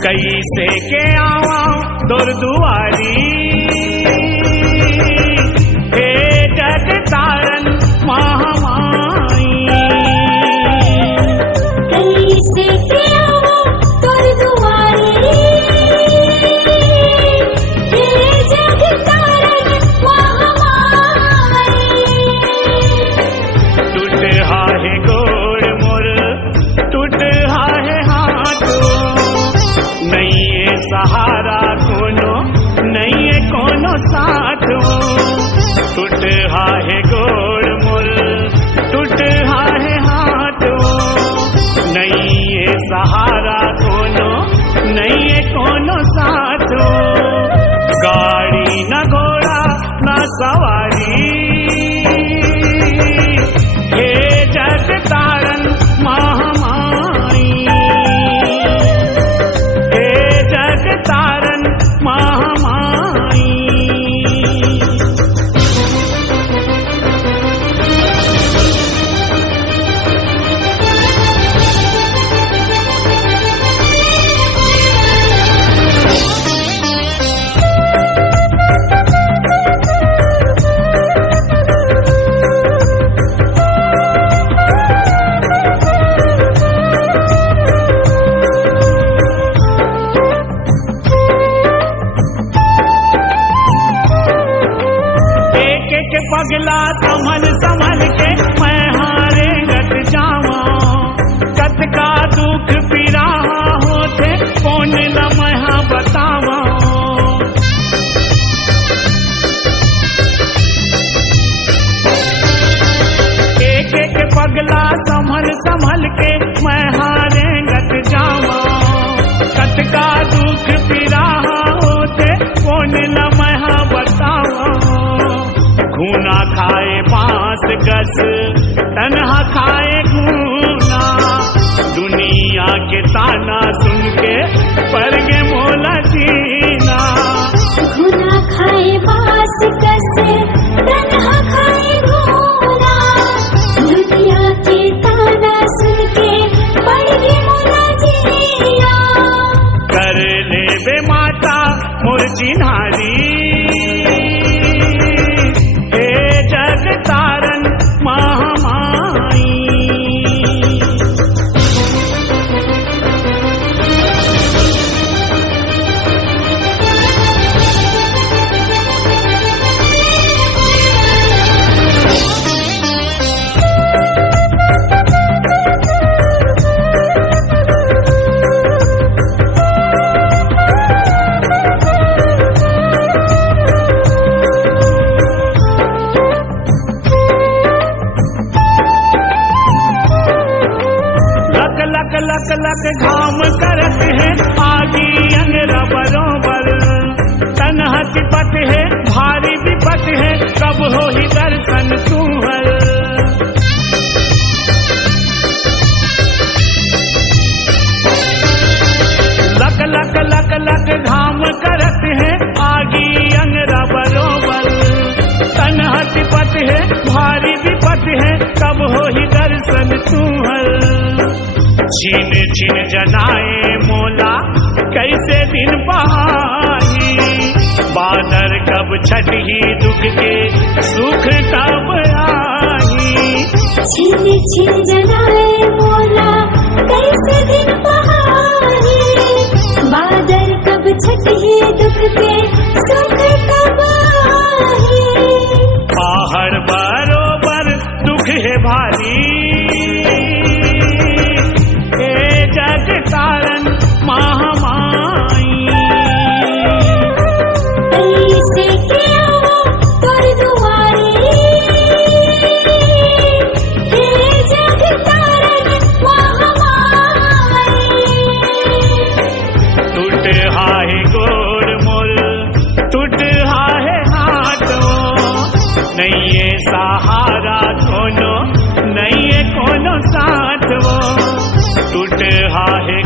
कैसे के आवा तोर दुआरी, हे जग तारन महामाई। कैसे के आवा तोर दुआरी, हे जग तारन महामाई। टूट हाहे गोड़ मोर, टूट हाहे हाथों, नहीं है सहारा कोनो, नहीं है कोनो साथों। टूट हाहे गोड़ मोर, टूट हाहे हाथों, नहीं है सहारा कोनो, नहीं है कोनो साथों। गाड़ी न घोड़ा न सवारी, हे जग तारन महामाई। हे जग तारन महामाई। पगला संभल संभल के मैं हारे गत जावा, कत का दुख पीरा होते कौन न मैं बतावा। एक एक पगला संभल संभल के मैं हारे गत जावा, कत का दुख पीरा होते कौन न मैं बतावा। घूना खाए बांस गस, तन्हा खाए घूना, दुनिया के ताना सुन के पर गे मोला जीना। घूना खाए बांस गस, तन्हा खाए घूना, दुनिया के ताना सुन के पर गे मोला जीना। कर ले बे माता मोर चिन्हारी, जग तारन महामाई। लक लक घाम करत है आगी अंगरा बरोबर, तन्हा तिपत है भारी विपत है कब हो ही दर्शन तुम्हर। लक लक लक लक घाम करत है आगी अंगरा बरोबर, तन्हा तिपत है भारी विपत है कब हो ही दर्शन तुम्हर। छीन छीन जनाए मोला कैसे दिन बहाई, बादर कब छठी दुख के सुख कब आई। छीन छीन जनाए मोला कैसे दिन बहाई, बादर कब छठी दुख के सुख कब आई। पहाड़ बरोबर दुख है भारी, जग तारन महामाई। कैसे के आवा तोर दुआरी, हे जग तारन महामाई। टूट हाहे गोड़ मोर, टूट हाहे हाथों, नहीं है सहारा कोनो, नहीं है कोनो साथों। टूट हाहे